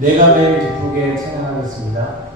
내가 매일 기쁘게 찬양하겠습니다.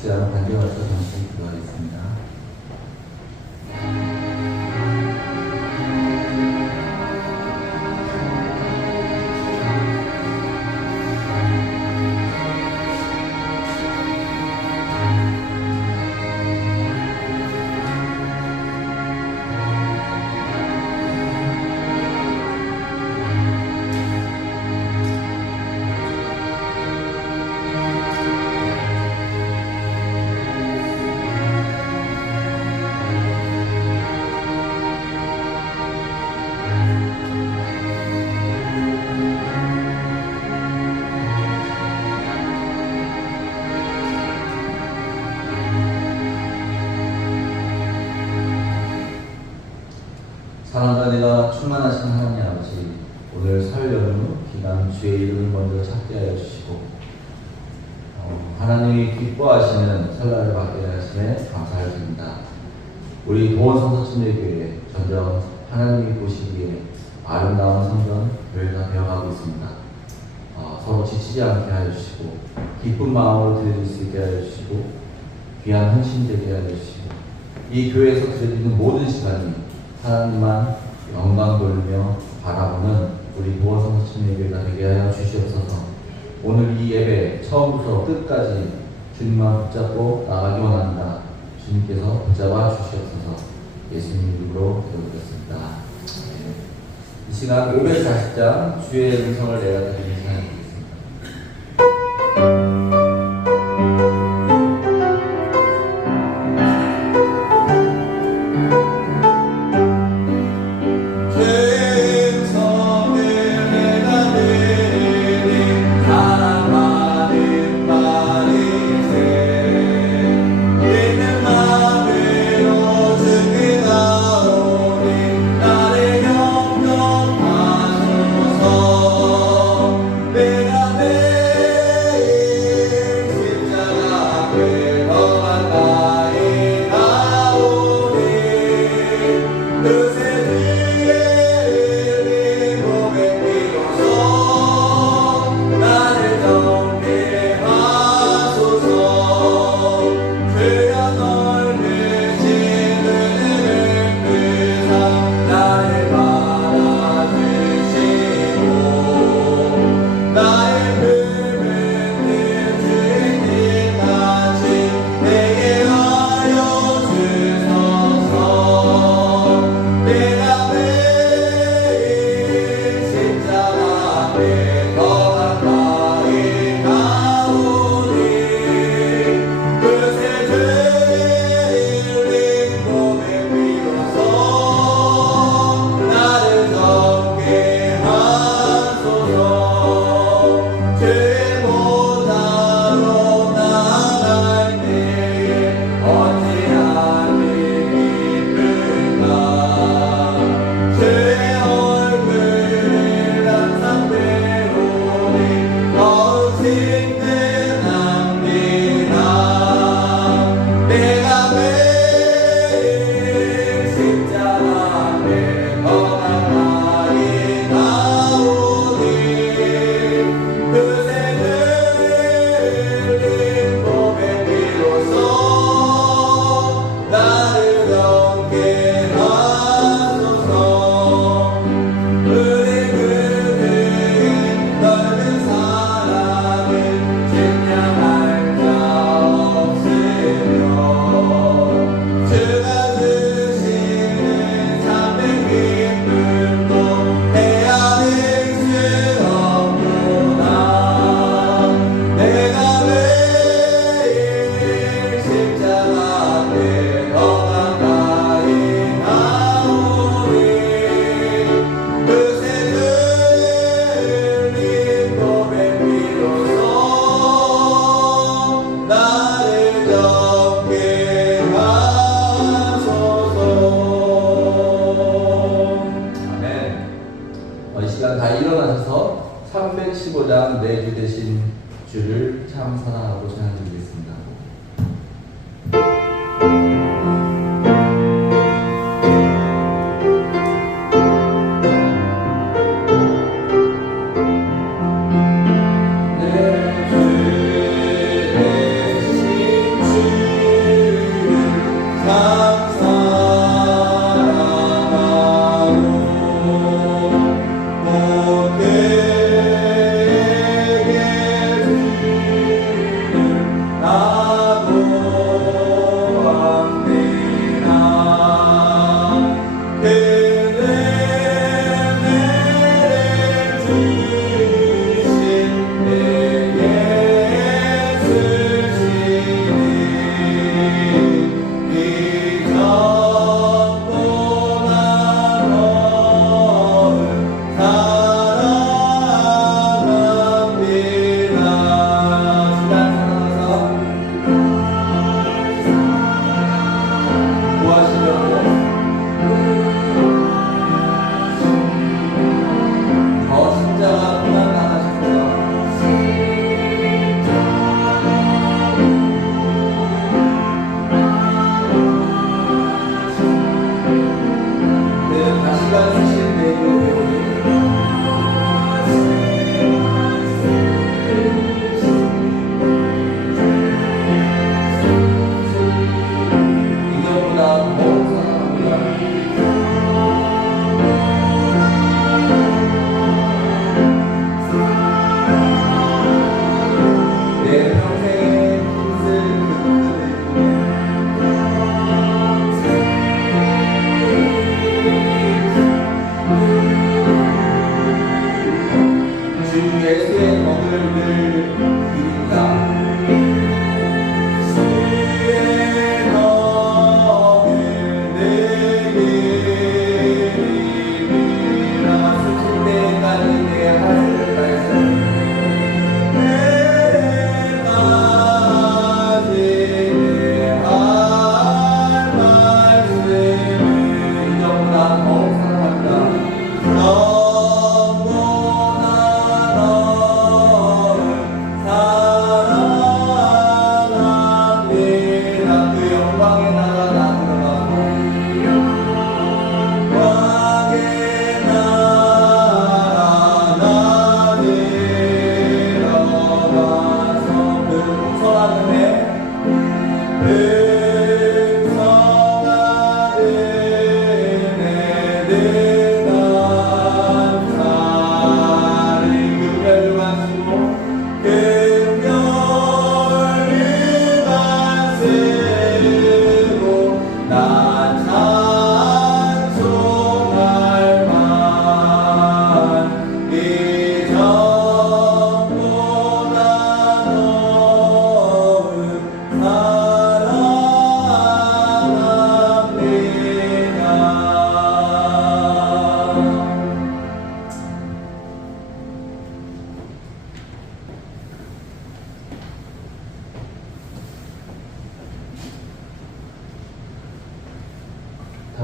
시간 반겨서 잠시 기도하겠습니다. 사랑과 은혜가 충만하신 하나님 아버지, 오늘 설 연휴 기간 주의 이름을 먼저 찾게 하여 주시고 하나님이 기뻐하시는 설날을 받게 하심에 감사를 드립니다. 우리 도원성서침례교회 점점 하나님이 보시기에 아름다운 성전 교회가 되어가고 있습니다. 서로 지치지 않게 하여 주시고 기쁜 마음으로 드릴 수 있게 하여 주시고 귀한 헌신되게 하여 주시고 이 교회에서 드려지는 모든 시간이 하나님만 영광 돌리며 바라보는 우리 도원성서침례교회가 되게 하여 주시옵소서. 오늘 이 예배 처음부터 끝까지 주님만 붙잡고 나가기 원합니다. 주님께서 붙잡아 주시옵소서. 예수님 이름으로 기도드렸습니다. 이 시간 540장 주의 음성을 내가 드리는 시간입니다. 내주 되신 주를 참 사랑하고 찬양드리겠습니다. 내 주 되신 주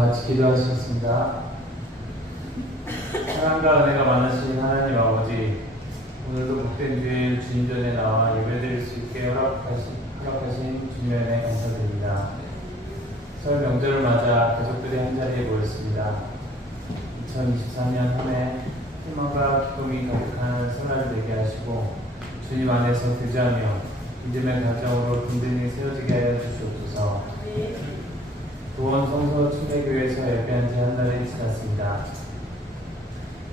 같이 기도하시겠습니다. 사랑과 은혜가 많으신 하나님 아버지, 오늘도 복된 주일 주님 전에 나와 예배드릴 수 있게 허락하신 주님의 은혜 감사드립니다. 설 명절을 맞아 가족들이 한자리에 모였습니다. 2024년 한 해 희망과 기쁨이 가득한 설날을 되게 하시고 주님 안에서 교제하며 믿음의 가정으로 든든히 세워지게 하여 주시옵소서. 도원 성서 침례교회에서 예배한 지 한 달이 지났습니다.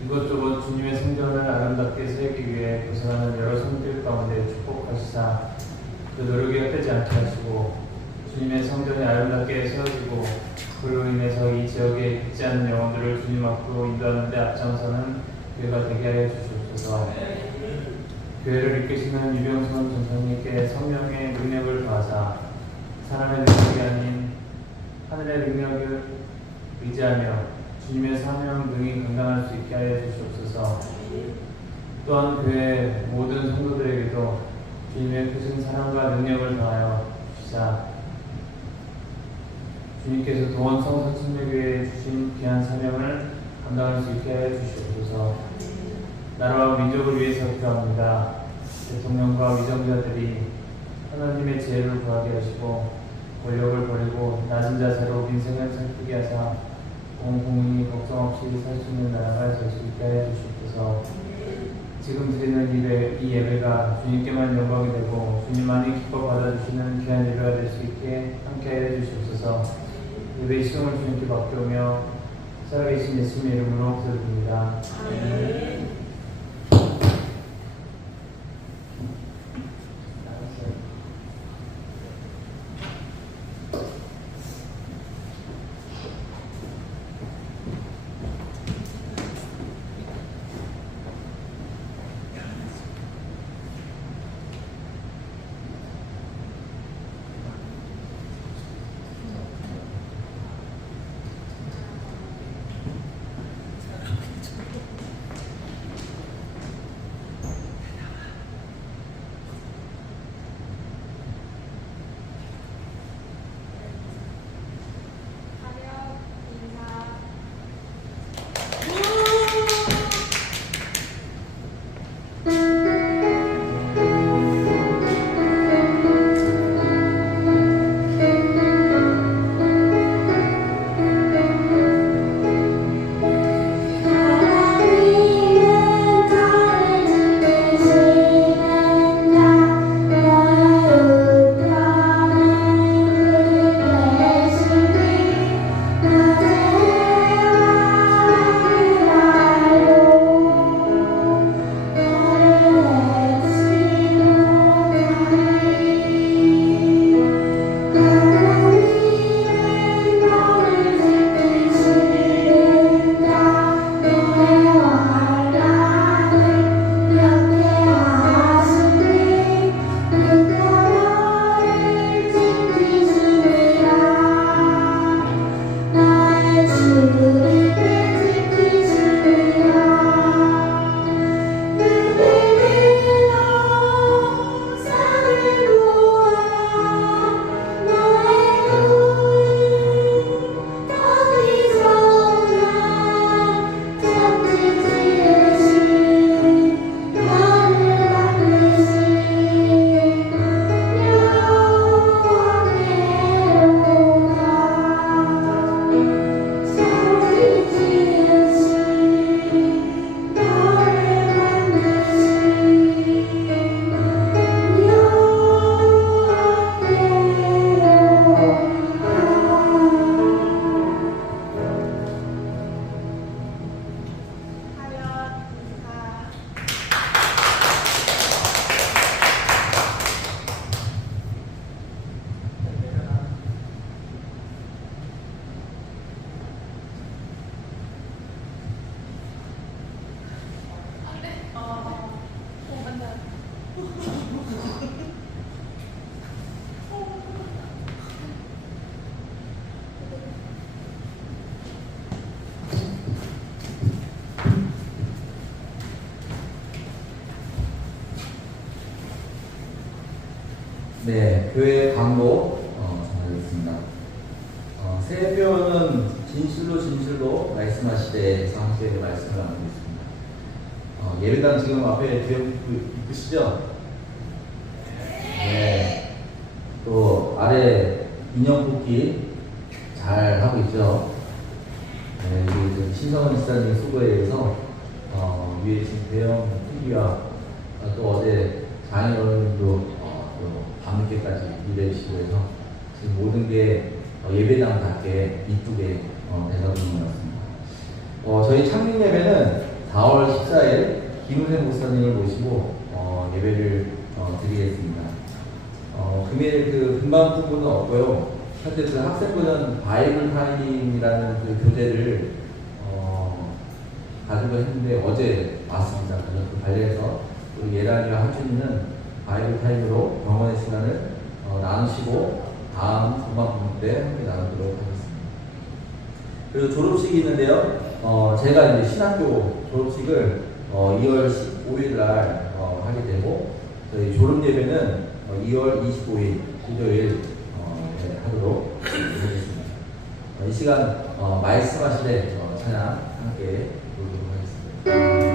이곳저곳 주님의 성전을 아름답게 세우기 위해 고생하는 여러 성들 가운데 축복하시사 그 노력이 헛되지 않게 하시고 주님의 성전이 아름답게 세워지고 그로 인해서 이 지역에 믿지 않는 영혼들을 주님 앞으로 인도하는 데 앞장서는 교회가 되게 하여 주시옵소서. 교회를 이끄시는 유병선 전사님께 성령의 능력을 더하사 사람의 능력이 아닌 하늘의 능력을 의지하며 주님의 사명 등이 감당할 수 있게 하여 주시옵소서. 또한 교회 모든 성도들에게도 주님의 크신 사랑과 능력을 더하여 주시사 주님께서 도원 성서 침례교회에 주신 귀한 사명을 감당할 수 있게 하여 주시옵소서. 나라와 민족을 위해서 기도합니다. 대통령과 위정자들이 하나님의 지혜를 구하게 하시고 권력을 버리고 낮은 자세로 민생을 살피게 하사 온 국민이 걱정 없이 살 수 있는 나라가 될 수 있게 하여 주시옵소서. 지금 드리는 이 예배가 주님께만 영광이 되고 주님만이 기뻐 받아주시는 귀한 예배가 될 수 있게 함께 하여 주시옵소서. 예배의 시간을 주님께 맡겨오며 살아계신 예수님의 이름으로 기도드립니다. 아멘. 네, 교회 광고 전하겠습니다. 새벽은 진실로 말씀하시되에서 함께 말씀을 나누고 있습니다. 예배당 지금 앞에 뒤에 이쁘시죠? 네. 또 아래 인형 뽑기 잘 하고 있죠? 네, 이제 신성원 지사님 수고에 의해서 위에 지금 대형 TV와 또 어제 장인어른도 또 밤늦게까지 일해 주시고 해서 지금 모든 게 예배당답게 이쁘게 되다 보는 것 같습니다. 저희 창립 예배는 4월 14일 김은생 목사님을 모시고 예배를 드리겠습니다. 금일 그 금방 부분은 없고요. 현재 그 학생부는 바이블 타임이라는 그 교재를 가지고 했는데 어제 왔습니다. 그래서 그 관련해서 우리 예란이와 하준이는 바이블 타임으로 병원의 시간을 나누시고 다음 금방 부분 때 함께 나누도록 하겠습니다. 그리고 졸업식이 있는데요. 제가 이제 신학교 졸업식을 2월 15일 날 하게 되고 저희 졸업 예배는 2월 25일 일요일 하도록 하겠습니다. 이 시간 말씀하시되 찬양 함께 부르도록 하겠습니다.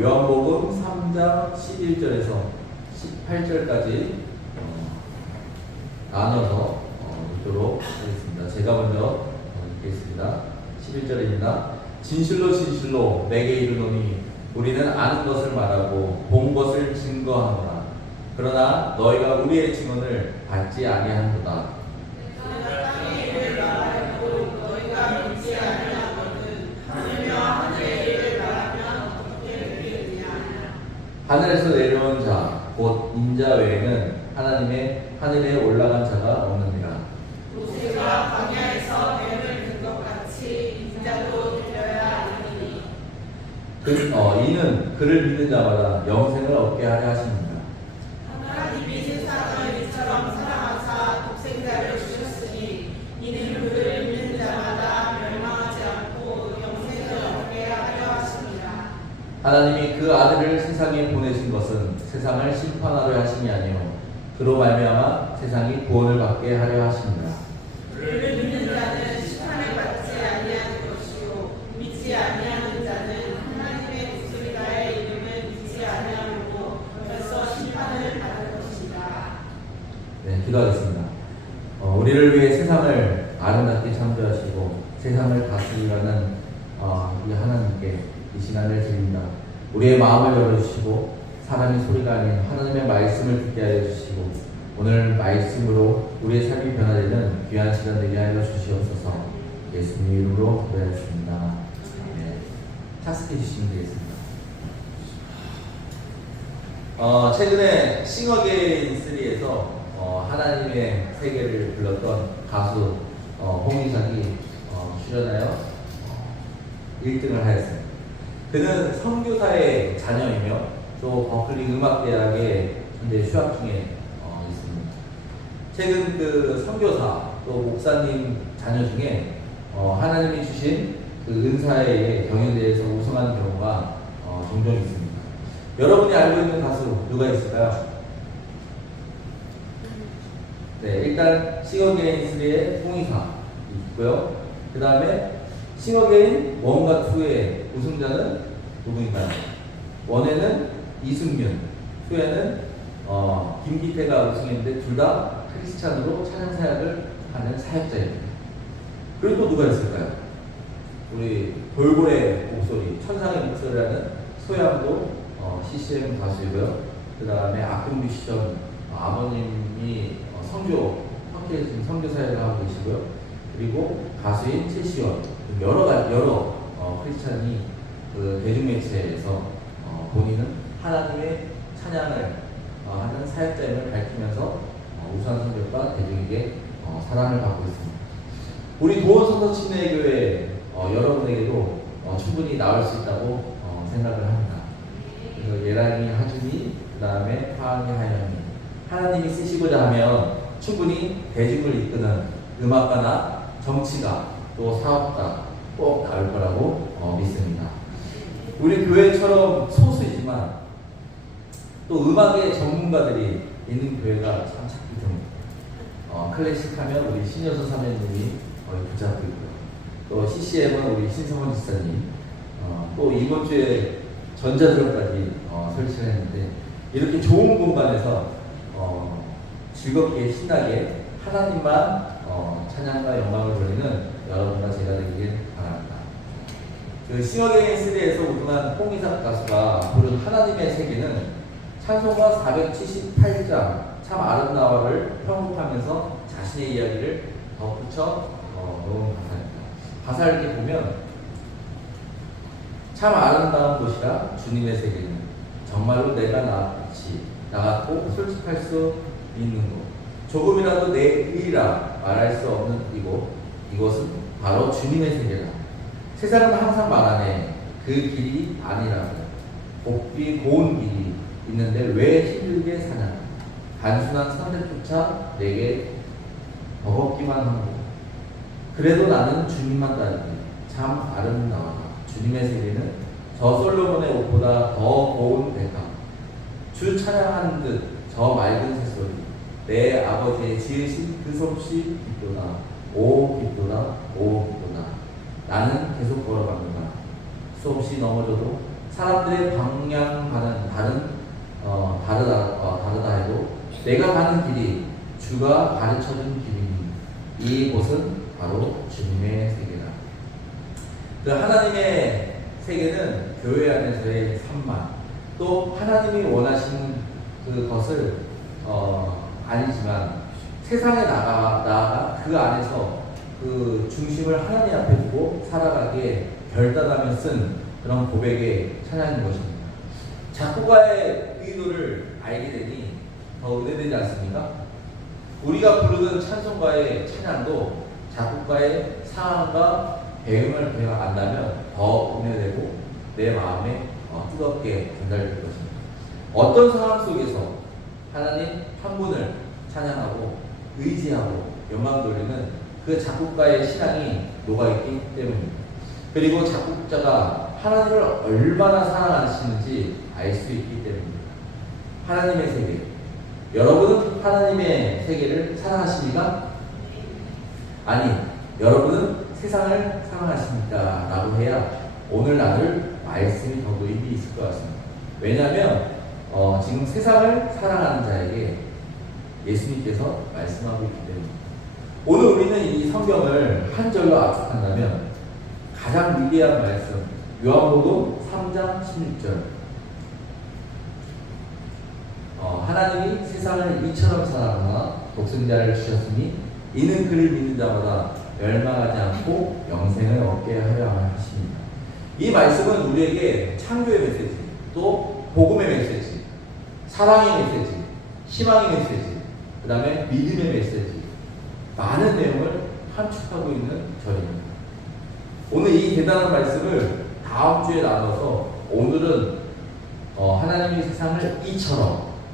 요한복음 3장 11절에서 18절까지 나눠서 읽도록 하겠습니다. 제가 먼저 읽겠습니다. 11절입니다. 진실로 내게 이르노니 우리는 아는 것을 말하고 본 것을 증거하노라. 그러나 너희가 우리의 증언을 받지 아니하노라. 하늘에서 내려온 자, 곧 인자 외에는 하나님의 하늘에 올라간 자가 없느니라. 모세가 광야에서 뱀을 든 것 같이 인자도 되려야 하리니. 이는 그를 믿는 자마다 영생을 얻게 하려 하십니다. 하나님이 세상을 이처럼 사랑하사 독생자를 주셨으니 이는 그를 믿는 자마다 멸망하지 않고 영생을 얻게 하려 하십니다. 하나님이 그 아들을 세상에 보내신 것은 세상을 심판하려 하심이 아니요 그로 말미암아 세상이 구원을 받게 하려 하십니다. 그를 믿는 자는 심판을 받지 아니하는 것이요 믿지 아니하는 자는 하나님의 독생자의 이름을 믿지 아니하므로 벌써 심판을 받을 것이다. 네, 기도하겠습니다. 우리를 위해 세상을 아름답게 창조하시고 세상을 다스리려는 우리 하나님께 이 시간을 드립니다. 우리의 마음을 열어주시고 사람의 소리가 아닌 하나님의 말씀을 듣게 하여 주시고 오늘 말씀으로 우리의 삶이 변화되는 귀한 시간 되게 하여 주시옵소서. 예수님 이름으로 기도하였습니다. 네. 착석해 주시면 되겠습니다. 최근에 싱어게인 3에서 하나님의 세계를 불렀던 가수 홍희석이 출연하여 1등을 하였습니다. 그는 선교사의 자녀이며 또 버클리 음악대학에 현재 휴학 중에 있습니다. 최근 그 선교사 또 목사님 자녀 중에 하나님이 주신 그 은사의 경연대회에서 우승하는 경우가 종종 있습니다. 여러분이 알고 있는 가수 누가 있을까요? 네, 일단 싱어게인 3의 홍희사 있고요. 그 다음에 싱어게인 1과 2의 우승자는 누구인가요? 1에는 이승윤, 2에는 김기태가 우승했는데 둘 다 크리스찬으로 찬양 사역을 하는 사역자입니다. 그리고 또 누가 있을까요? 우리 돌고래 목소리, 천상의 목소리라는 소양도 CCM 가수이고요. 그 다음에 악동 뮤지션 아버님이 함께 지금 선교 사역을 하고 계시고요. 그리고 가수인 최시원 여러 크리스찬이 그 대중매체에서 본인은 하나님의 찬양을 하는 사역자임을 밝히면서 우수한 성격과 대중에게 사랑을 받고 있습니다. 우리 도원선서 침례교회 여러분에게도 충분히 나올 수 있다고 생각을 합니다. 그래서 예란이, 하준이, 그 다음에 화학이, 하영이 하나님이 쓰시고자 하면 충분히 대중을 이끄는 음악가나 정치가 또 사업가 꼭 나올 거라고 믿습니다. 우리 교회처럼 소수이지만 또 음악의 전문가들이 있는 교회가 참 찾기 드뭅니다. 클래식 하면 우리 신여서 사모님이 거의 붙잡고 있고요. 또 CCM은 우리 신성원 지사님, 또 이번 주에 전자드럼까지 설치를 했는데 이렇게 좋은 공간에서 즐겁게 신나게 하나님만 찬양과 영광을 돌리는 여러분과 제가 되길 바랍니다. 그 싱어게인 3에서 우승한 홍희삭 가수가 부른 하나님의 세계는 찬송가 478장 참 아름다워를 편곡하면서 자신의 이야기를 덧붙여 놓은 가사입니다. 가사를 이렇게 보면 참 아름다운 곳이라 주님의 세계는 정말로 내가 나같고 솔직할 수 있는 곳, 조금이라도 내 의라 말할 수 없는 이곳은 바로 주님의 세계다. 세상은 항상 말하네 그 길이 아니라고. 곱기 고운 길이 있는데 왜 힘들게 사냐. 단순한 선택조차 내게 버겁기만 하고. 그래도 나는 주님만 따르기 참 아름다워다. 주님의 세계는 저 솔로몬의 옷보다 더 고운 백합, 주 찬양하는 듯 저 맑은 새소리, 내 아버지의 지으신 그 솜씨 깊도다. 오 깊도다. 오 깊도다. 나는 계속 걸어갑니다. 수없이 넘어져도 사람들의 방향과는 다르다 해도 내가 가는 길이 주가 가르쳐준 길이니 이곳은 바로 주님의 세계다. 그 하나님의 세계는 교회 안에서의 삶만, 또 하나님이 원하시는 그것을 아니지만 세상에 나아가 그 안에서 그 중심을 하나님 앞에 두고 살아가기에 결단하며 쓴 그런 고백의 찬양인 것입니다. 작곡가의 의도를 알게 되니 더 은혜되지 않습니까? 우리가 부르는 찬송가의 찬양도 작곡가의 상황과 배경을 우리가 안다면 더 은혜되고 내 마음에 뜨겁게 전달될 것입니다. 어떤 상황 속에서 하나님 한 분을 찬양하고 의지하고 영광 돌리는 그 작곡가의 신앙이 녹아있기 때문입니다. 그리고 작곡자가 하나님을 얼마나 사랑하시는지 알 수 있기 때문입니다. 하나님의 세계, 여러분은 하나님의 세계를 사랑하십니까? 아니, 여러분은 세상을 사랑하십니까? 라고 해야 오늘 나눌 말씀이 더욱 의미 있을 것 같습니다. 왜냐하면 지금 세상을 사랑하는 자에게 예수님께서 말씀하고 있기 때문입니다. 오늘 우리는 이 성경을 한 절로 압축한다면 가장 위대한 말씀, 요한복음 3장 16절. 하나님이 세상을 이처럼 사랑하사 독생자를 주셨으니 이는 그를 믿는 자마다 멸망하지 않고 영생을 얻게 하려 하십니다. 이 말씀은 우리에게 창조의 메시지, 또 복음의 메시지, 사랑의 메시지, 희망의 메시지, 그 다음에 믿음의 메시지, 많은 내용을 함축하고 있는 절입니다. 오늘 이 대단한 말씀을 다음 주에 나눠서 오늘은 하나님이 세상을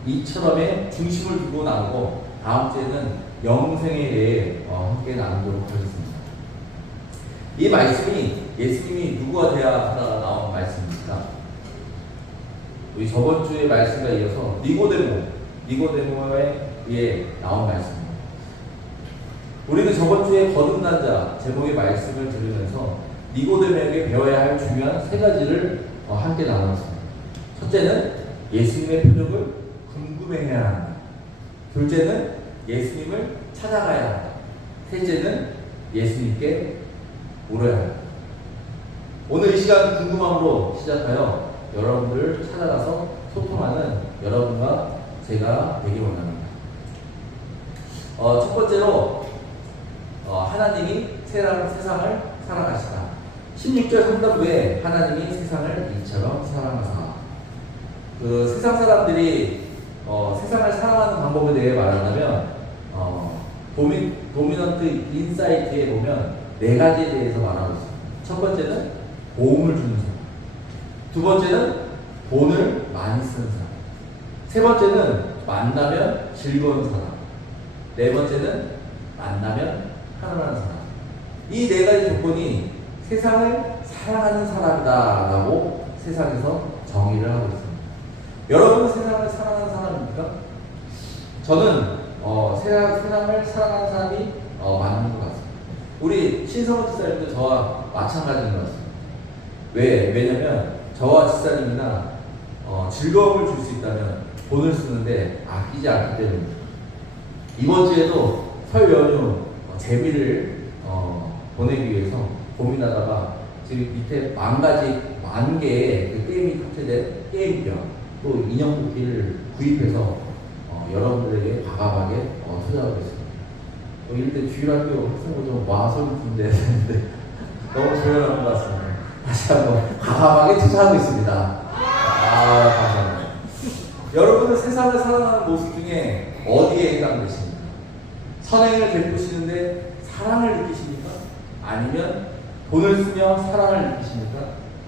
이처럼의 중심을 두고 나누고, 다음 주에는 영생에 대해 함께 나누도록 하겠습니다. 이 말씀이 예수님이 누구가 되어야 하다 나온 말씀입니까? 우리 저번 주의 말씀과 이어서 니고데모에 의해 나온 말씀입니다. 우리는 저번 주에 거듭난 자 제목의 말씀을 들으면서 니고데모에게 배워야 할 중요한 세 가지를 함께 나눴습니다. 첫째는 예수님의 표적을 궁금해해야 한다. 둘째는 예수님을 찾아가야 한다. 셋째는 예수님께 물어야 한다. 오늘 이 시간 궁금함으로 시작하여 여러분들을 찾아가서 소통하는 여러분과 제가 되기 원합니다. 첫 번째로 하나님이 세상을 사랑하시다. 16절 상단부에 하나님이 세상을 이처럼 사랑하사. 그 세상 사람들이 세상을 사랑하는 방법에 대해 말한다면 도미넌트 인사이트에 보면 네 가지에 대해서 말하고 있습니다. 첫 번째는 보험을 주는 사람, 두 번째는 돈을 많이 쓰는 사람, 세 번째는 만나면 즐거운 사람, 네 번째는 만나면 편안한 사람. 이 네 가지 조건이 세상을 사랑하는 사람이다라고 세상에서 정의를 하고 있습니다. 여러분은 세상을 사랑하는 사람입니까? 저는 세상을 사랑하는 사람이 맞는 것 같습니다. 우리 신성원 집사님도 저와 마찬가지인 것 같습니다. 왜냐면 저와 집사님이나 즐거움을 줄 수 있다면 돈을 쓰는데 아끼지 않기 때문입니다. 이번 주에도 설 연휴 재미를 보내기 위해서 고민하다가 지금 밑에 만 개의 그 게임이 탑재된 게임기와 또 인형 뽑기를 구입해서 여러분들에게 과감하게 투자하고 있습니다. 이럴 때 주일학교 학생부 좀 와소리 좀 내야 되는데 너무 조용한 것 같습니다. 다시 한번 과감하게 투자하고 있습니다. 감사합니다. 여러분은 세상을 사랑하는 모습 중에 어디에 해당되십니까? 선행을 베푸시는데 사랑을 느끼십니까? 아니면 돈을 쓰며 사랑을 느끼십니까?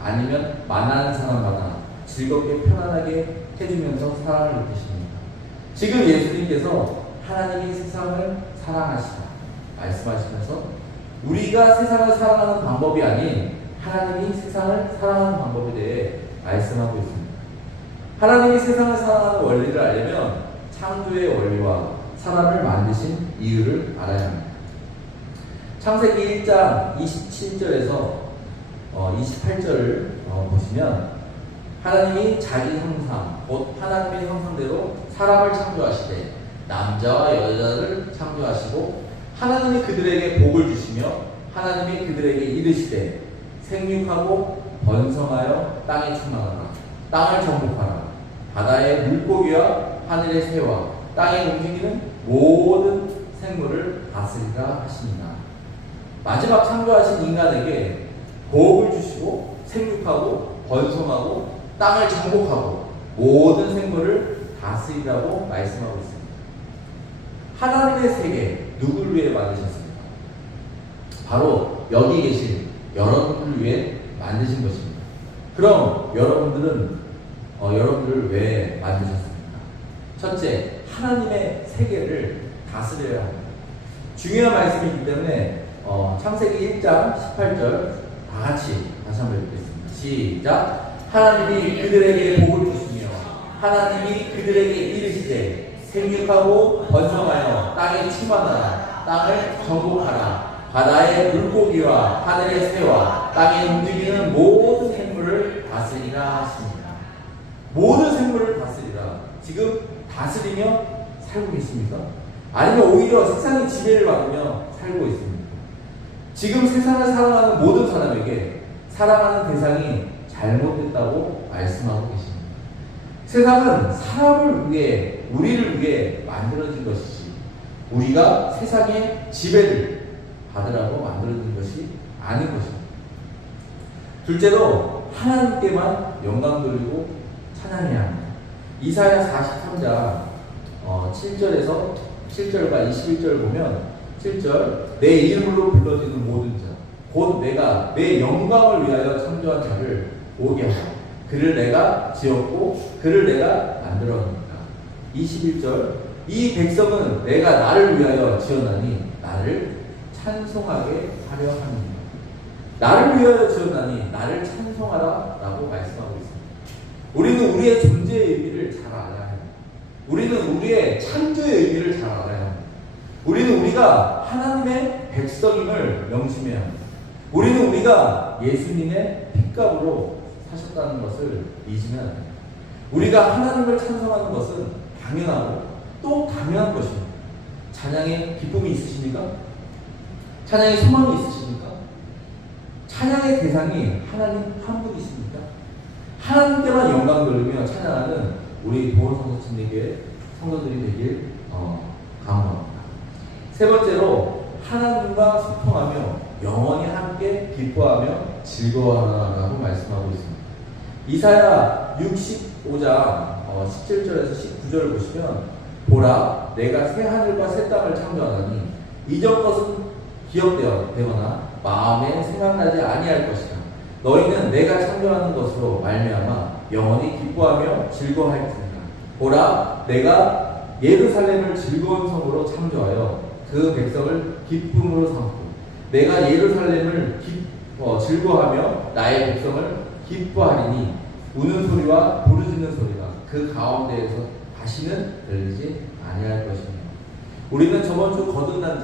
아니면 만나는 사람마다 즐겁게 편안하게 해주면서 사랑을 느끼십니까? 지금 예수님께서 하나님이 세상을 사랑하시다 말씀하시면서 우리가 세상을 사랑하는 방법이 아닌 하나님이 세상을 사랑하는 방법에 대해 말씀하고 있습니다. 하나님이 세상을 사랑하는 원리를 알려면 창조의 원리와 사람을 만드신 이유를 알아야 합니다. 창세기 1장 27절에서 28절을 보시면 하나님이 자기 형상, 곧 하나님의 형상대로 사람을 창조하시되 남자와 여자를 창조하시고 하나님이 그들에게 복을 주시며 하나님이 그들에게 이르시되 생육하고 번성하여 땅에 충만하라. 땅을 정복하라. 바다의 물고기와 하늘의 새와 땅에 움직이는 모든 생물을 다스리라 하시니라. 마지막 창조하신 인간에게 복을 주시고 생육하고 번성하고 땅을 정복하고 모든 생물을 다스리라고 말씀하고 있습니다. 하나님의 세계 누구를 위해 만드셨습니까? 바로 여기 계신 여러분을 위해 만드신 것입니다. 그럼 여러분들을 왜 만드셨습니까? 첫째, 하나님의 세계를 다스려야 합니다. 중요한 말씀이기 때문에 창세기 1장 18절 다 같이 다시 한번 읽겠습니다. 시작. 하나님이 그들에게 복을 주시며 하나님이 그들에게 이르시되 생육하고 번성하여 땅에 충만하라. 땅을 정복하라. 바다의 물고기와 하늘의 새와 땅에 움직이는 모든 생물을 다스리라 하십니다. 모든 생물을 다스리라. 지금 다스리며 살고 계십니까? 아니면 오히려 세상의 지배를 받으며 살고 있습니까? 지금 세상을 사랑하는 모든 사람에게 사랑하는 대상이 잘못됐다고 말씀하고 계십니다. 세상은 사람을 위해, 우리를 위해 만들어진 것이지 우리가 세상의 지배를 받으라고 만들어진 것이 아닌 것입니다. 둘째로 하나님께만 영광 돌리고 찬양해야 합니다. 이사야 43장 7절과 21절 보면 7절 내 이름으로 불러지는 모든 자 곧 내가 내 영광을 위하여 창조한 자를 오게 하라. 그를 내가 지었고 그를 내가 만들었느니라. 21절 이 백성은 내가 나를 위하여 지었나니 나를 찬송하게 하려 합니다. 나를 위하여 지었나니 나를 찬송하라 라고 말씀하고 있습니다. 우리는 우리의 존재의 의미를 잘 알아야 합니다. 우리는 우리의 창조의 의미를 잘 알아야 합니다. 우리는 우리가 하나님의 백성임을 명심해야 합니다. 우리는 우리가 예수님의 핏값으로 사셨다는 것을 잊으면 안 됩니다. 우리가 하나님을 찬송하는 것은 당연하고 또 당연한 것입니다. 찬양에 기쁨이 있으십니까? 찬양에 소망이 있으십니까? 찬양의 대상이 하나님 한 분이십니까? 하나님께만 영광 돌리며 찬양하는 우리 도원성서침례교회 성도들이 되길 간구합니다. 세 번째로 하나님과 소통하며 영원히 함께 기뻐하며 즐거워하라고 말씀하고 있습니다. 이사야 65장 17절에서 19절을 보시면 보라 내가 새 하늘과 새 땅을 창조하다니 이전 것은 기억되거나 마음에 생각나지 아니할 것이다. 너희는 내가 창조하는 것으로 말미암아 영원히 기뻐하며 즐거워할지니라. 보라 내가 예루살렘을 즐거운 성으로 창조하여 그 백성을 기쁨으로 삼고 내가 예루살렘을 즐거워하며 나의 백성을 기뻐하리니 우는 소리와 부르짖는 소리가 그 가운데에서 다시는 들리지 아니할 것입니다. 우리는 저번 주 거듭난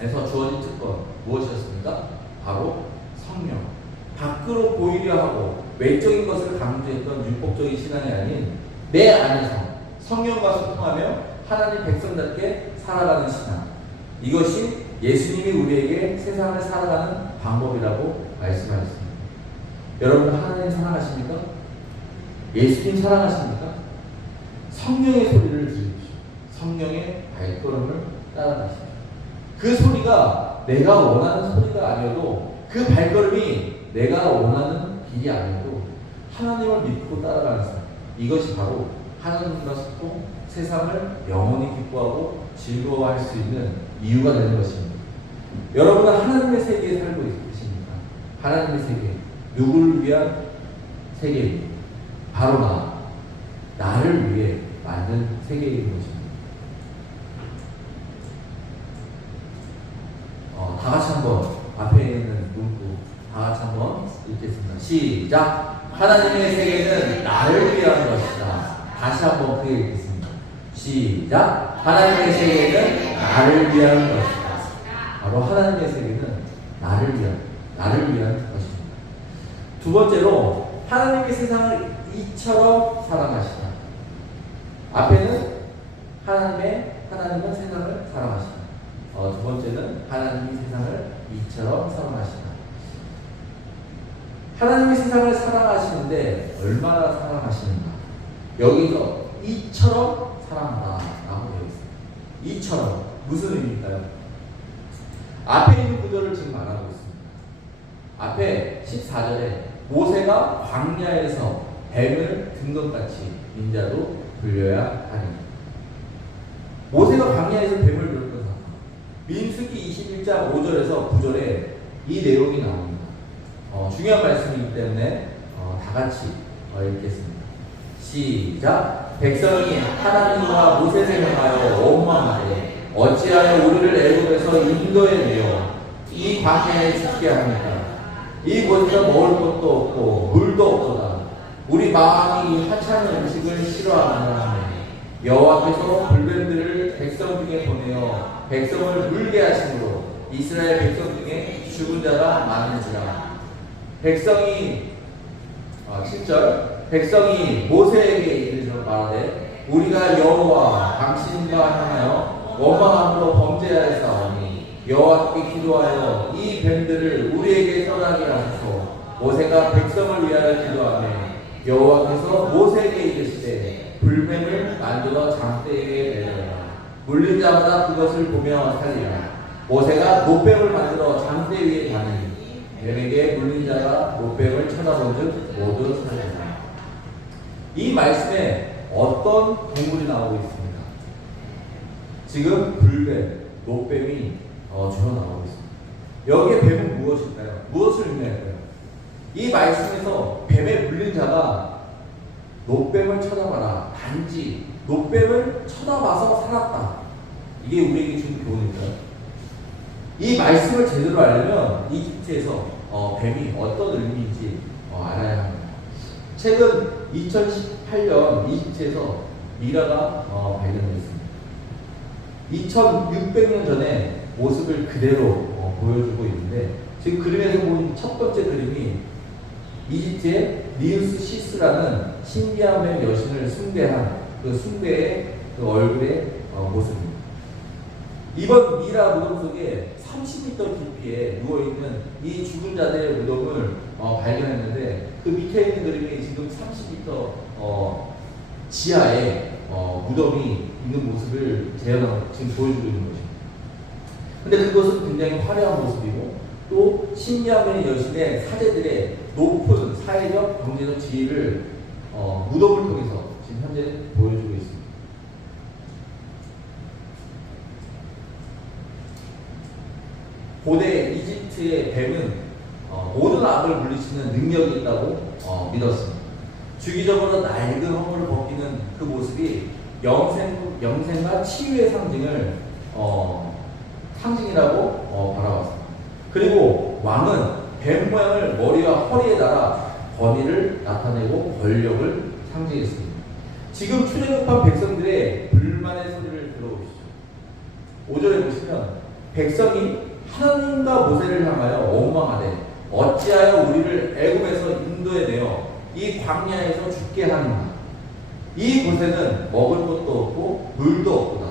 자에서 주어진 특권 무엇이었습니까? 바로 성령. 밖으로 보이려 하고 외적인 것을 강조했던 율법적인 신앙이 아닌 내 안에서 성령과 소통하며 하나님 백성답게 살아가는 신앙. 이것이 예수님이 우리에게 세상을 살아가는 방법이라고 말씀하셨습니다. 여러분 하나님 사랑하십니까? 예수님 사랑하십니까? 성령의 소리를 들으십시오. 성령의 발걸음을 따라가십시오. 그 소리가 내가 원하는 소리가 아니어도 그 발걸음이 내가 원하는 길이 아니어도 하나님을 믿고 따라가는 삶. 이것이 바로 하나님과 소통, 세상을 영원히 기뻐하고 즐거워할 수 있는 이유가 되는 것입니다. 여러분은 하나님의 세계에 살고 계십니까? 하나님의 세계, 누구를 위한 세계입니다. 바로 나를 위해 만든 세계인 것입니다. 다 같이 한번 앞에 있는 문구 다 같이 한번 읽겠습니다. 시작. 하나님의 세계는 나를 위한 것이다. 다시 한번 크게 읽겠습니다. 시작. 하나님의 세계는 나를 위한 것이다. 바로 하나님의 세계는 나를 위한 것입니다. 두 번째로 하나님의 세상을 이처럼 사랑하시다. 앞에는 하나님은 세상을 사랑하시다. 두 번째는 하나님이 세상을 이처럼 사랑하시다. 하나님이 세상을 사랑하시는데 얼마나 사랑하시는가? 여기서 이처럼 사랑한다라고 되어 있습니다. 이처럼 무슨 의미일까요? 앞에 있는 구절을 지금 말하고 있습니다. 앞에 14절에 모세가 광야에서 뱀을 든 것 같이 인자도 불려야 하니. 모세가 광야에서 뱀을 들었던 사람. 민수기 21장 5절에서 9절에 이 내용이 나옵니다. 중요한 말씀이기 때문에 다 같이 읽겠습니다. 시작. 백성이 하나님과 모세를 향하여 원망하되 어찌하여 우리를 애굽에서 인도에 내어 이 광야에 죽게 합니까? 이 곳에서 먹을 것도 없고 물도 없도다. 우리 마음이 이 하찮은 음식을 싫어하느냐. 여호와께서 불뱀들을 백성 중에 보내어 백성을 물게 하심으로 이스라엘 백성 중에 죽은 자가 많은지라. 백성이 7절 백성이 모세에게 이르러 말하되 우리가 여호와 당신과 향하여 원망함으로 범죄하였사오니 여호와께 기도하여 이 뱀들을 우리에게 떠나게 하소서. 모세가 백성을 위하여 기도하며 여호와께서 모세에게 이르시되 불뱀을 만들어 장대에 내려라. 물린 자마다 그것을 보며 살리라. 모세가 노뱀을 만들어 장대 위에 다니 뱀에게 물린 자가 노뱀을 쳐다본즉 모두 살리라. 이 말씀에 어떤 동물이 나오고 있습니다. 지금 불뱀, 노뱀이 주로 나오고 있습니다. 여기에 뱀은 무엇일까요? 무엇을 의미할까요? 이 말씀에서 뱀에 물린 자가 노뱀을 쳐다봐라. 단지 노뱀을 쳐다봐서 살았다. 이게 우리에게 주는 교훈일까요? 이 말씀을 제대로 알려면 이집트에서 뱀이 어떤 의미인지 알아야 합니다. 최근 2018년 이집트에서 미라가 발견됐습니다. 2600년 전에 모습을 그대로 보여주고 있는데, 지금 그림에서 보는 첫 번째 그림이 이집트의 니우스 시스라는 신비함의 여신을 숭배한 그 숭배의 그 얼굴의 모습입니다. 이번 미라 무덤 속에 30m 깊이에 누워있는 이 죽은 자들의 무덤을 발견했는데, 그 밑에 있는 그림이 지금 30m 지하에 무덤이 있는 모습을 지금 보여주고 있는 것입니다. 근데 그것은 굉장히 화려한 모습이고, 또 신비함의 여신의 사제들의 높은 사회적, 경제적 지위를 무덤을 통해서 지금 현재 보여주고 있습니다. 고대 이집트의 뱀은 모든 악을 물리치는 능력이 있다고 믿었습니다. 주기적으로 낡은 허물을 벗기는 그 모습이 영생과 치유의 상징이라고 바라봤습니다. 그리고 왕은 뱀 모양을 머리와 허리에 달아 권위를 나타내고 권력을 상징했습니다. 지금 출애굽한 백성들의 불만의 소리를 들어보시죠. 5절에 보시면 백성이 하나님과 모세를 향하여 원망하되 어찌하여 우리를 애굽에서 인도에 내어 이 광야에서 죽게 하는가. 이 곳에는 먹을 것도 없고 물도 없구나.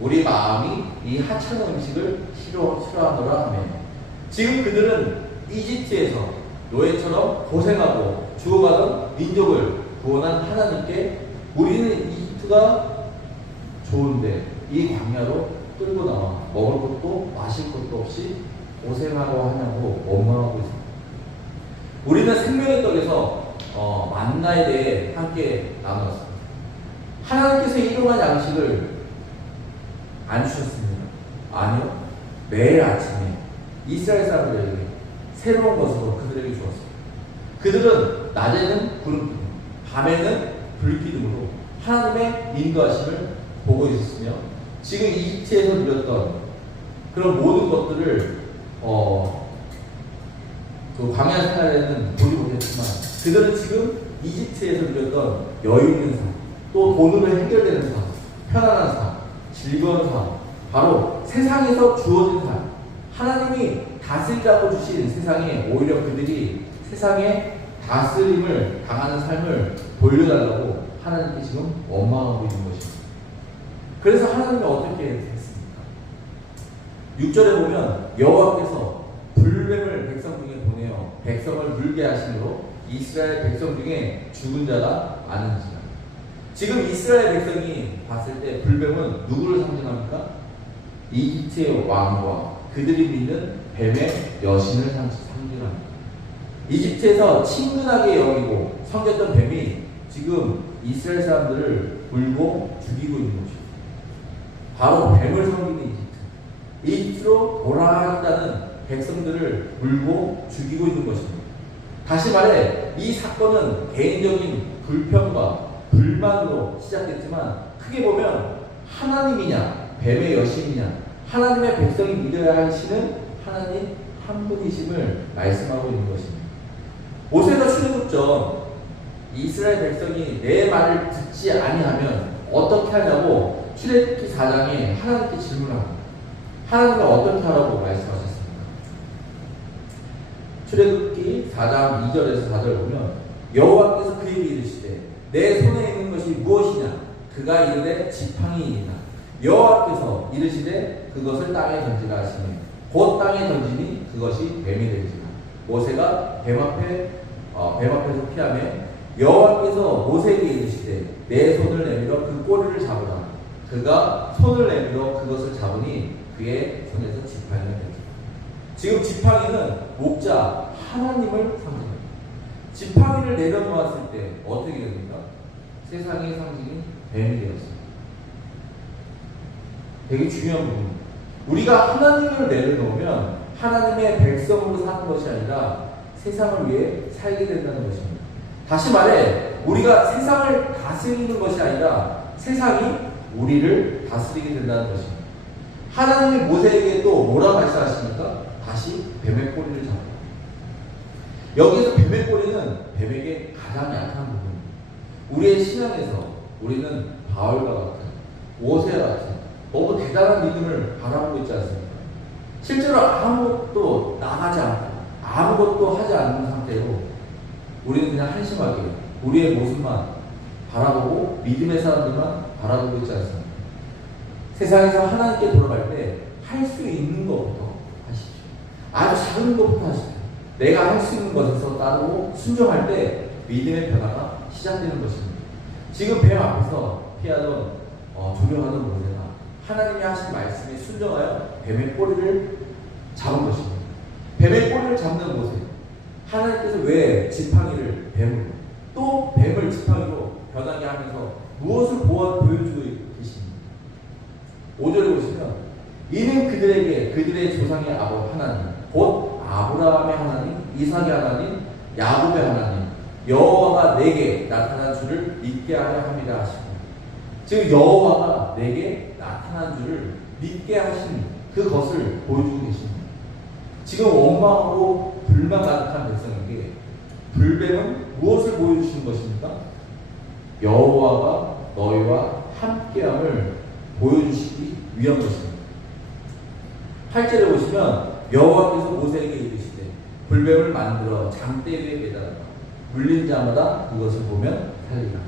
우리 마음이 이 하찮은 음식을 싫어하노라 하며, 지금 그들은 이집트에서 노예처럼 고생하고 죽어가던 민족을 구원한 하나님께 우리는 이집트가 좋은데 이 광야로 끌고 나와 먹을 것도 마실 것도 없이 고생하고 하냐고 원망하고 있습니다. 우리는 생명의 떡에서 만나에 대해 함께 나누었습니다. 하나님께서 일용할 양식을 안 주셨습니다. 아니요. 매일 아침에 이스라엘 사람들에게 새로운 것으로 그들에게 주었습니다. 그들은 낮에는 구름기둥, 밤에는 불기둥으로 하나님의 인도하심을 보고 있었으며, 지금 이집트에서 누렸던 그런 모든 것들을 그 광야 생활에는 보지 못했지만, 그들은 지금 이집트에서 누렸던 여유 있는 삶, 또 돈으로 해결되는 삶, 편안한 삶, 즐거운 삶, 바로 세상에서 주어진 삶, 하나님이 다스리라고 주신 세상에 오히려 그들이 세상의 다스림을 당하는 삶을 돌려달라고 하나님께 지금 원망하고 있는 것입니다. 그래서 하나님이 어떻게 했습니까? 6절에 보면 여호와께서 불뱀을 백성 중에 보내어 백성을 물게 하심으로 이스라엘 백성 중에 죽은 자가 많은지라. 지금 이스라엘 백성이 봤을 때 불뱀은 누구를 상징합니까? 이집트의 왕과 그들이 믿는 뱀의 여신을 상징합니다. 이집트에서 친근하게 여기고 섬겼던 뱀이 지금 이스라엘 사람들을 물고 죽이고 있는 것입니다. 바로 뱀을 섬기는 이집트. 이집트로 돌아가겠다는 백성들을 물고 죽이고 있는 것입니다. 다시 말해 이 사건은 개인적인 불평과 불만으로 시작됐지만, 크게 보면 하나님이냐 뱀의 여신이냐, 하나님의 백성이 믿어야 하시는 하나님 한 분이심을 말씀하고 있는 것입니다. 모세가 출애굽 전 이스라엘 백성이 내 말을 듣지 아니하면 어떻게 하냐고 출애굽기 4장에 하나님께 질문합니다. 하나님은 어떻게 하라고 말씀하셨습니까? 출애굽기 4장 2절에서 4절 보면 여호와께서 그에게 이르시되 내 손에 있는 것이 무엇이냐? 그가 이르되 지팡이이니라. 여호와께서 이르시되 그것을 땅에 던지라 하시니 곧 땅에 던지니 그것이 뱀이 될지라. 모세가 뱀 앞에서 피하며 여호와께서 모세에게 이르시되 내 손을 내밀어 그 꼬리를 잡으라. 그가 손을 내밀어 그것을 잡으니 그의 손에서 지팡이가 되리라. 지금 지팡이는 목자 하나님을 상징합니다. 지팡이를 내려놓았을 때 어떻게 됩니까? 세상의 상징인 뱀이 되었습니다. 되게 중요한 부분입니다. 우리가 하나님을 내려놓으면 하나님의 백성으로 사는 것이 아니라 세상을 위해 살게 된다는 것입니다. 다시 말해 우리가 세상을 다스리는 것이 아니라 세상이 우리를 다스리게 된다는 것입니다. 하나님이 모세에게 또 뭐라 말씀하십니까? 다시 뱀의 꼬리를 잡고. 여기에서 뱀의 꼬리는 뱀에게 가장 약한 부분입니다. 우리의 신앙에서 우리는 바울과 같은 모세와 같은 너무 대단한 믿음을 바라보고 있지 않습니까? 실제로 아무것도 나가지 않고 아무것도 하지 않는 상태로 우리는 그냥 한심하게 우리의 모습만 바라보고 믿음의 사람들만 바라보고 있지 않습니까? 세상에서 하나님께 돌아갈 때 할 수 있는 것부터 하십시오. 아주 작은 것부터 하십시오. 내가 할 수 있는 것에서 따르고 순종할 때 믿음의 변화가 시작되는 것입니다. 지금 뱀 앞에서 피하던 두려워하던 모세가 하나님이 하신 말씀에 순종하여 뱀의 꼬리를 잡은 것입니다. 뱀의 꼬리를 잡는 모세, 하나님께서 왜 지팡이를 뱀으로 또 뱀을 지팡이로 변하게 하면서 무엇을 보여주고 계십니까? 5절에 보시면 이는 그들에게 그들의 조상의 아버지 하나님 곧 아브라함의 하나님, 이삭의 하나님, 야곱의 하나님 여호와가 내게 나타난 줄을 믿게 하려 함이라 하시고, 지금 여호와가 내게 나타난 줄을 믿게 하신 그것을 보여주고 계십니다. 지금 원망으로 불만 가득한 백성에게 불뱀은 무엇을 보여주시는 것입니까? 여호와가 너희와 함께함을 보여주시기 위한 것입니다. 8절에 보시면 여호와께서 모세에게 이르시되 불뱀을 만들어 장대 위에 매달아 물린 자마다 그것을 보면 살리라.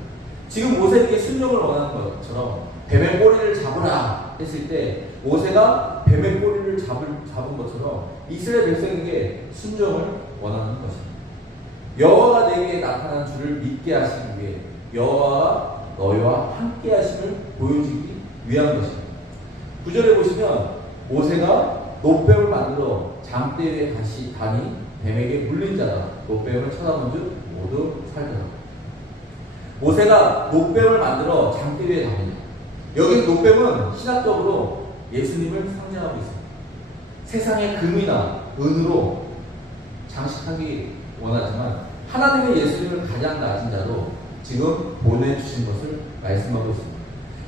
지금 모세에게 순종을 원하는 것처럼 뱀의 꼬리를 잡으라 했을 때 모세가 뱀의 꼬리를 잡은 것처럼 이스라엘 백성에게 순종을 원하는 것입니다. 여호와가 내게 나타난 줄을 믿게 하시기 위해 여호와가 너희와 함께 하심을 보여주기 위한 것입니다. 9절에 보시면 모세가 노뱀을 만들어 장대 위에 다시 다니 뱀에게 물린 자라 노뱀을 쳐다본 즉 모두 살더라. 모세가 노뱀을 만들어 장대 위에 다니다. 여기 노뱀은 신학적으로 예수님을 상징하고 있습니다. 세상의 금이나 은으로 장식하기 원하지만 하나님의 예수님을 가장 낮은 자로 지금 보내주신 것을 말씀하고 있습니다.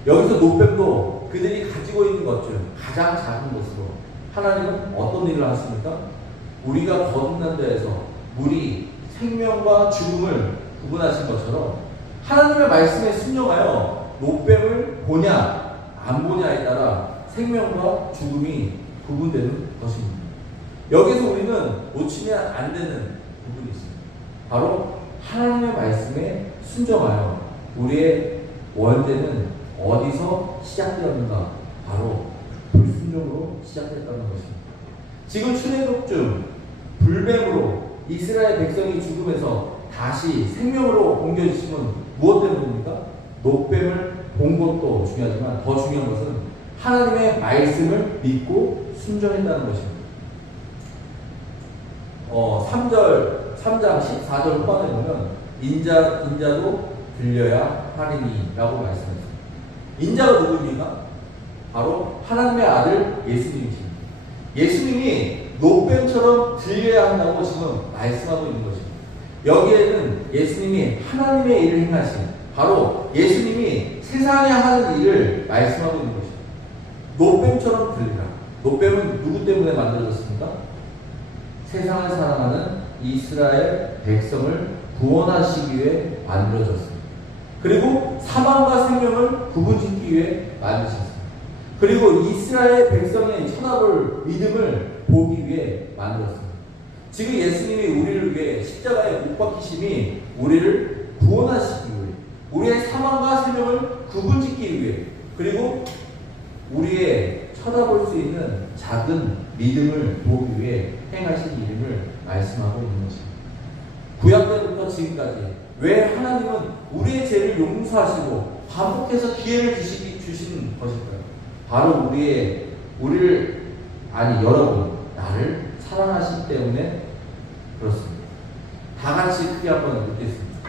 여기서 노뱀도 그들이 가지고 있는 것 중 가장 작은 것으로 하나님은 어떤 일을 하십니까? 우리가 거듭난 자에서 물이 생명과 죽음을 구분하신 것처럼 하나님의 말씀에 순종하여 노뱀을 보냐 안 보냐에 따라 생명과 죽음이 구분되는 것입니다. 여기서 우리는 놓치면 안 되는 부분이 있습니다. 바로 하나님의 말씀에 순종하여 우리의 원죄는 어디서 시작되었는가? 바로 불순종으로 시작됐다는 것입니다. 지금 출애굽 중 불뱀으로 이스라엘 백성이 죽음에서 다시 생명으로 옮겨주심은 무엇 때문입니까? 노뱀을 본 것도 중요하지만 더 중요한 것은 하나님의 말씀을 믿고 순종했다는 것입니다. 3장 14절 후반에 보면 인자도 들려야 하리니 라고 말씀했습니다. 인자가 누구입니까? 바로 하나님의 아들 예수님이십니다. 예수님이 노뱀처럼 들려야 한다고 지금 말씀하고 있는 것입니다. 여기에는 예수님이 하나님의 일을 행하신 바로 예수님이 세상에 하는 일을 말씀하고 있는 것입니다. 노뱀처럼 들리라. 노뱀은 누구 때문에 만들어졌습니까? 세상을 사랑하는 이스라엘 백성을 구원하시기 위해 만들어졌습니다. 그리고 사망과 생명을 구분짓기 위해 만드셨습니다. 그리고 이스라엘 백성의 쳐다볼 믿음을 보기 위해 만들었습니다. 지금 예수님이 우리를 위해 십자가에 못 박히심이 우리를 구원하시기 위해, 우리의 사망과 생명을 구분짓기 위해, 그리고 우리의 쳐다볼 수 있는 작은 믿음을 보기 위해 행하신 일임을 말씀하고 있는 것입니다. 구약 때부터 지금까지 왜 하나님은 우리의 죄를 용서하시고 반복해서 기회를 주시는 것일까요? 바로 여러분, 나를 사랑하시기 때문에 그렇습니다. 다 같이 크게 한번 읽겠습니다.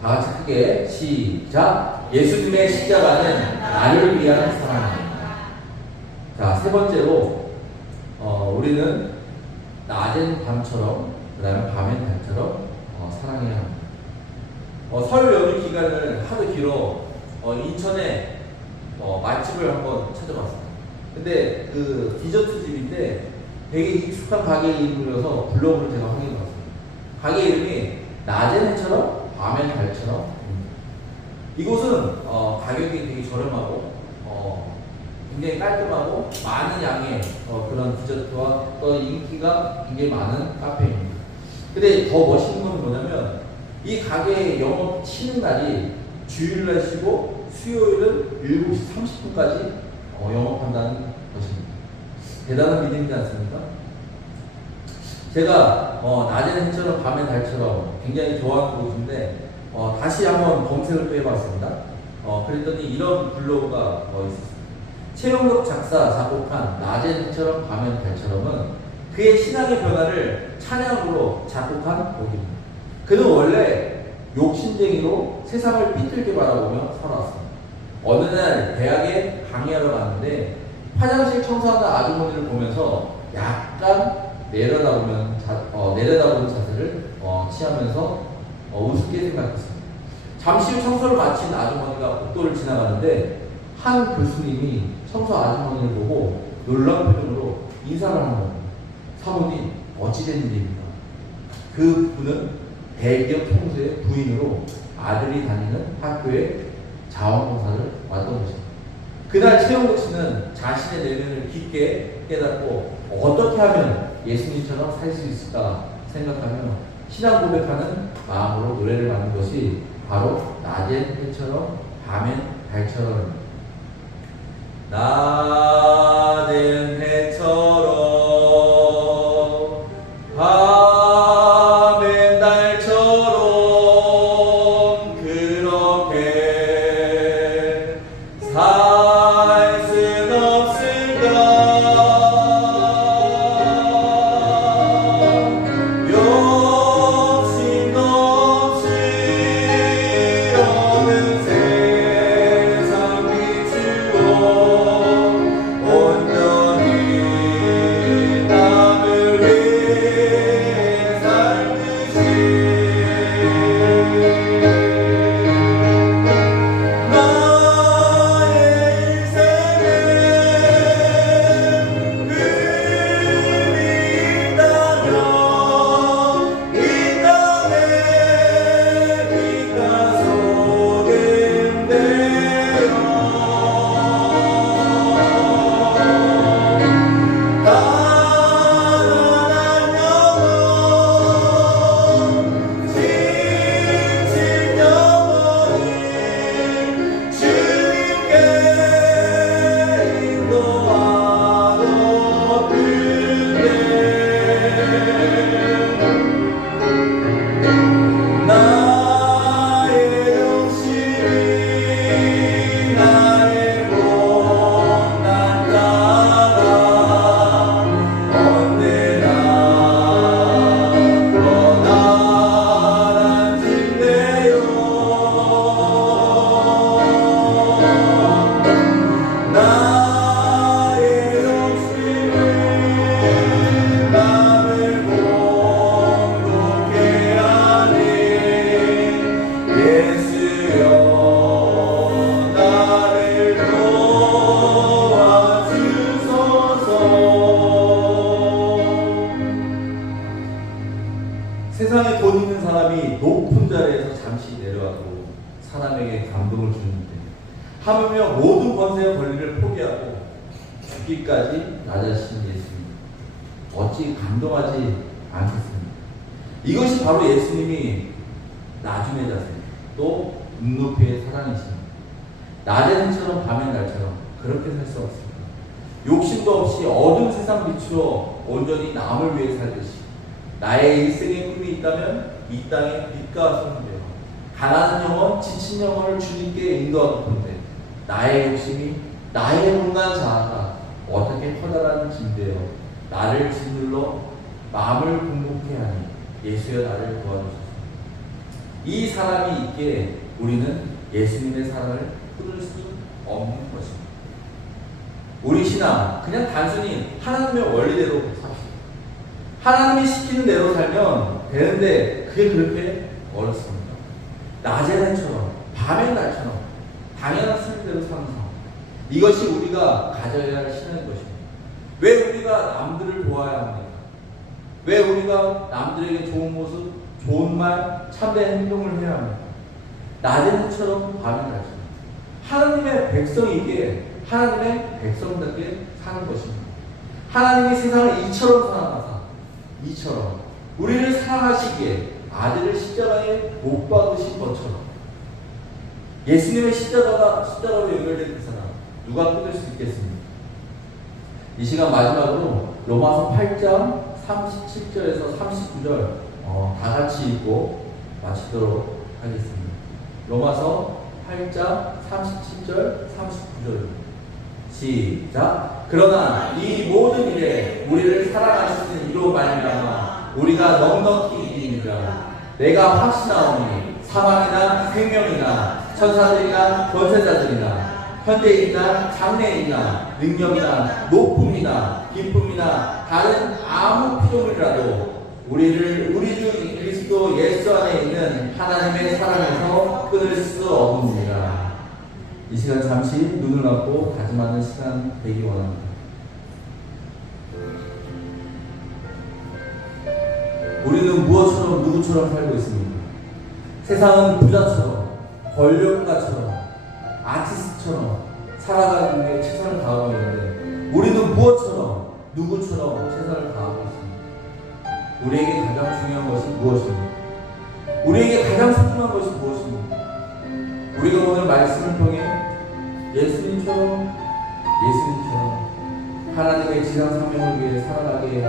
다 같이 크게 시작. 예수님의 십자가는 나를 위한 사랑이다. 자, 세 번째로 우리는 낮엔 밤처럼, 그 다음에 밤엔 달처럼 사랑해야 합니다. 설 연휴 기간을 하도 길어 인천에 맛집을 한번 찾아봤어요. 근데 그 디저트 집인데 되게 익숙한 가게 이름이라서 블로그를 제가 확인해봤어요. 가게 이름이 낮엔 해처럼 밤엔 달처럼. 이곳은 가격이 되게 저렴하고 굉장히 깔끔하고 많은 양의 그런 디저트와 또 인기가 굉장히 많은 카페입니다. 근데 더 멋있는 건 뭐냐면 이 가게 영업 쉬는 날이 주일날 쉬고 수요일은 7시 30분까지 영업한다는 것입니다. 대단한 믿음이지 않습니까? 제가 낮에는 해처럼 밤엔 달처럼 굉장히 좋아하는 곳인데 다시 한번 검색을 또 해봤습니다. 그랬더니 이런 블로그가 있었습니다. 최영덕 작사 작곡한 낮엔 해처럼 밤엔 달처럼은 그의 신앙의 변화를 찬양으로 작곡한 곡입니다. 그는 원래 욕심쟁이로 세상을 삐뚤게 바라보며 살아왔습니다. 어느 날 대학에 강의하러 갔는데 화장실 청소하는 아주머니를 보면서 약간 내려다보는 자세를 취하면서 우습게 생각했습니다. 잠시 후 청소를 마친 아주머니가 복도를 지나가는데 한 교수님이 청소 아주머니를 보고 놀라운 표정으로 인사를 하는 겁니다. 사모님, 어찌된 일입니까? 그 분은 대기업 총수의 부인으로 아들이 다니는 학교에 자원봉사를 왔던 것입니다. 그날 최영덕 씨는 자신의 내면을 깊게 깨닫고 어떻게 하면 예수님처럼 살 수 있을까 생각하며 신앙 고백하는 마음으로 노래를 만든 것이 바로 낮엔 해처럼 밤엔 달처럼. 낮엔 해처럼 밤엔 달처럼 그렇게 살 순 없을까? 욕심도 없이 어느 세상 비추고 온전히 남을 위해 살듯이 나의 인생에 금이 있다면 이 땅에 빛과 소금되어 가난한 영혼 지친 영혼이 주님께 인도하고 그대 나의 욕심이 나의 못난 따라 언제나 떠나란진대요. 나의 욕심이 남을 공독해 하니 예수여 나를 도와주소서. 세상에 돈 있는 사람이 높은 자리에서 잠시 내려와도 사람에게 감동을 주는데 하물며 모든 권세와 권리를 포기하고 죽기까지 낮아지신 예수님 어찌 감동하지 않겠습니까? 이것이 바로 예수님이 나중의 자세 또 눈높이의 사랑이십니다. 낮엔 해처럼 밤엔 달처럼 그렇게 살 수 없습니다. 욕심도 없이 어두운 세상 빛으로 온전히 남을 위해 살듯이 나의 일생의 꿈이 있다면 이 땅에 빛과 소금되어 가난한 영혼, 지친 영혼을 주님께 인도하고픈데 나의 욕심이 나의 못난 자아가 어떻게 커다란 짐되어 나를 짓눌러 마음을 궁극해 하니 예수여 나를 도와주소서. 이 사람이 있기에 우리는 예수님의 사랑을 끊을 수 없는 것입니다. 우리 신앙 그냥 단순히 하나님의 원리대로 삽시다. 하나님이 시키는 대로 살면 되는데 그게 그렇게 어렵습니다. 낮의 날처럼 밤의 날처럼 당연한 순리대로 사는 삶, 이것이 우리가 가져야 할 신앙인 것입니다. 왜 우리가 남들을 도와야 합니까? 왜 우리가 남들에게 좋은 모습, 좋은 말, 참된 행동을 해야 합니까? 낮의 날처럼 밤의 날처럼 하나님의 백성이기에 하나님의 백성답게 사는 것입니다. 하나님이 세상을 이처럼 사랑하사 이처럼 우리를 사랑하시기에 아들을 십자가에 못 박으신 것처럼 예수님의 십자가로 연결된 그 사랑 누가 끊을 수 있겠습니까? 이 시간 마지막으로 로마서 8장 37절에서 39절 다 같이 읽고 마치도록 하겠습니다. 로마서 8장 37절 39절 시작. 그러나 이 모든 일에 우리를 사랑하시는 이로 말미암아 우리가 넉넉히 이기니라. 내가 확신하오니 사망이나 생명이나 천사들이나 권세자들이나 현대인이나 장래인이나 능력이나 높음이나 기쁨이나 다른 아무 피조물이라도 우리를 우리 주 그리스도 예수 안에 있는 하나님의 사랑에서 끊을 수 없느니라. 이 시간 잠시 눈을 감고 다짐하는 시간 되기 원합니다. 우리는 무엇처럼 누구처럼 살고 있습니까? 세상은 부자처럼 권력가처럼 아티스트처럼 살아가는 게 최선을 다하고 있는데 우리는 무엇처럼 누구처럼 최선을 다하고 있습니까? 우리에게 가장 중요한 것이 무엇입니까? 우리에게 가장 소중한 것이 무엇입니까? 우리가 오늘 말씀을 통해 예수님처럼 하나님의 지상 사명을 위해 살아가게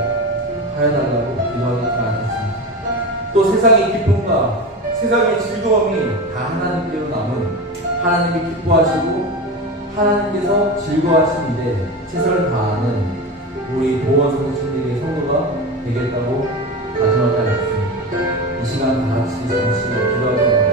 하여달라고 기도하기 않겠습니다. 또 세상의 기쁨과 세상의 즐거움이 다 하나님께로 남은 하나님이 기뻐하시고 하나님께서 즐거워하신 일에 최선을 다하는 우리 도원성 친구의 성도가 되겠다고 다짐하지 않겠습니다. 이 시간 다 같이 잠시 기도하기 원합니다.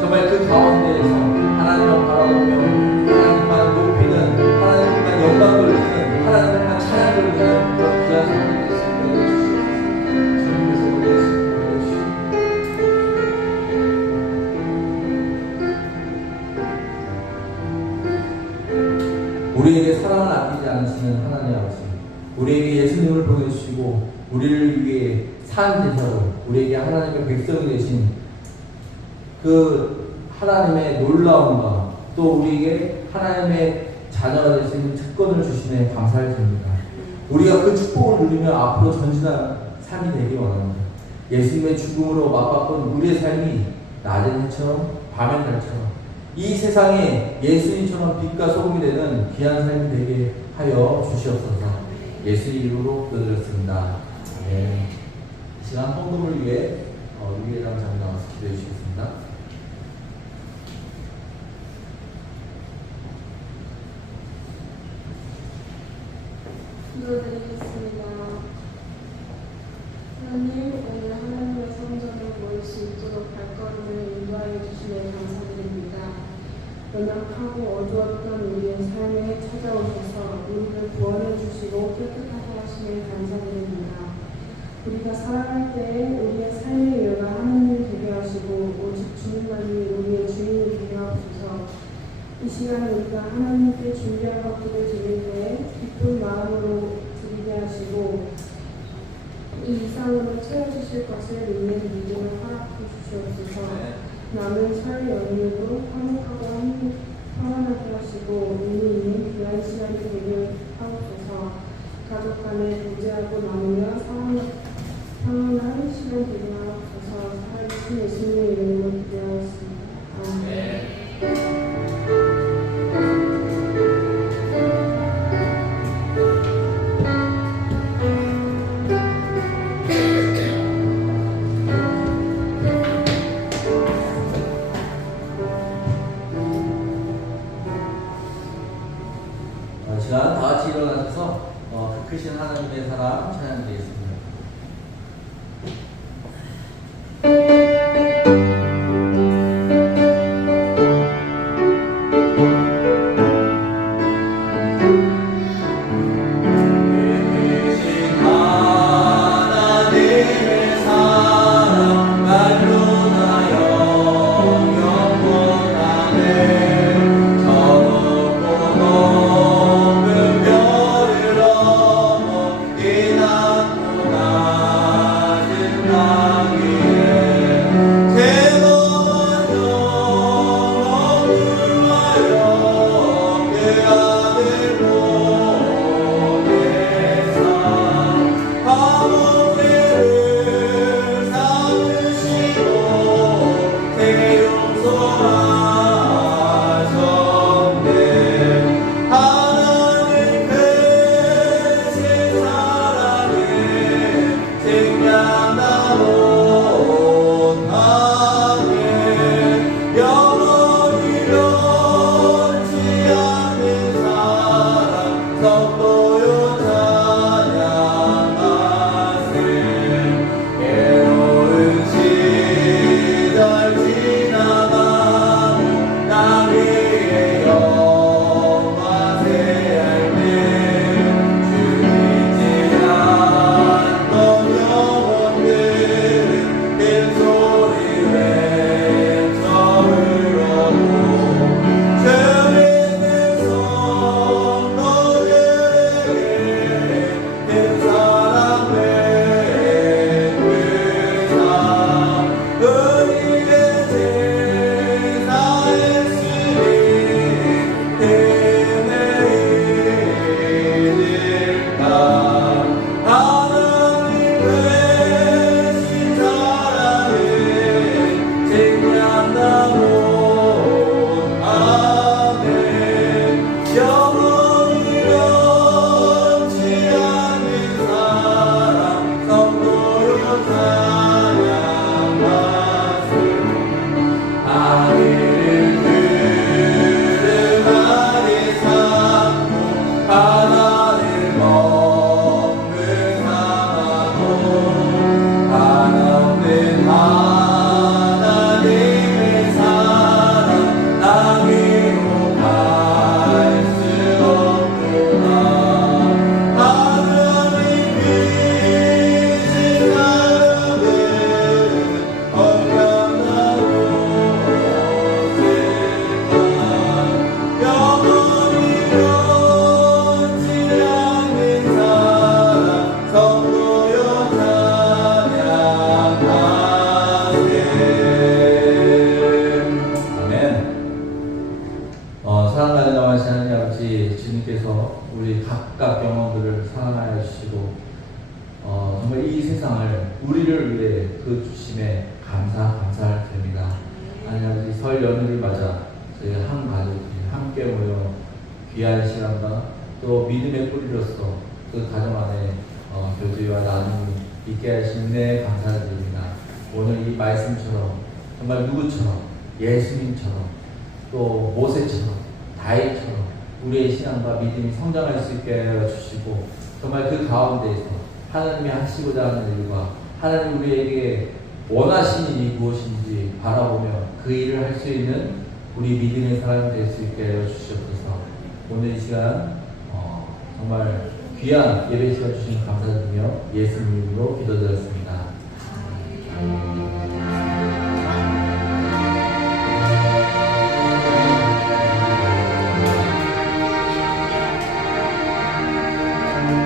정말 그 가운데에서 하나님을 바라보며 하나님만 높이는 하나님만 영광 돌리는 하나님만 찬양 돌리는 그런 귀한 삶이 되시옵소서. 우리에게 사랑을 아끼지 않으시는 하나님 아버지, 우리에게 예수님을 보내주시고 우리를 위해 산 제사로 우리에게 하나님의 백성이 되신 그 하나님의 놀라움과 또 우리에게 하나님의 자녀가 될 수 있는 특권을 주시네 감사를 드립니다. 우리가 그 축복을 누리며 앞으로 전진한 삶이 되기 원합니다. 예수님의 죽음으로 맞바꾼 우리의 삶이 낮은 해처럼 밤의 달처럼 이 세상에 예수님처럼 빛과 소금이 되는 귀한 삶이 되게 하여 주시옵소서. 예수님 이름으로 기도드렸습니다. 네. 이 시간 헌금을 위해 유예당 장로 나와서 기도해 주시겠습니다. 기도드리겠습니다. 하나님, 오늘 하나님의 성전을 모일 수 있도록 발걸음을 인도하여 주시면 감사드립니다. 연약하고 어두웠던 우리의 삶에 찾아오셔서 우리를 구원해 주시고 깨끗하게 하시면 감사드립니다. 우리가 살아갈 때에 우리의 삶의 이유가 하나님이 되게 하시고 오직 주님만이 우리의 주인이 되게 하옵소서. 이 시간에 우리가 하나님께 준비한 것들을 드릴 때 기쁜 마음으로 드리게 하시고 이 이상으로 채워주실 것을 믿는 믿음을 허락해 주시옵소서. 남은 설 연휴도 화목하고 평안하게 하시고 의미 있는 귀한 시간이 되게 하옵소서. 가족 간에 교제하고 나누며 평안한 시간 되게 하옵소서. 살아계신 예수님의 이름으로 기도하였습니다. 아멘. 시간 다 같이 일어나셔서 그 크신 하나님의 사랑 찬양드리겠습니다. 주님께서 우리 각각 경험들을 사랑하여 주시고 정말 이 세상을 우리를 위해 그 주심에 감사할 때입니다. 아버지 설 연휴를 맞아 저희 한 가족이 함께 모여 귀한 시간과 또 믿음의 뿌리로서 그 가정 안에 교제와 나눔이 있게 하신 은혜에 감사드립니다. 오늘 이 말씀처럼 정말 누구처럼 예수님처럼 또 모세처럼 다윗처럼 우리의 신앙과 믿음이 성장할 수 있게 하여 주시고 정말 그 가운데에서 하나님이 하시고자 하는 일과 하나님 우리에게 원하시는 일이 무엇인지 바라보며 그 일을 할 수 있는 우리 믿음의 사람이 될 수 있게 하여 주시옵소서. 오늘 이 시간 정말 귀한 예배 시간 주신 감사드리며 예수님 이름으로 기도드렸습니다.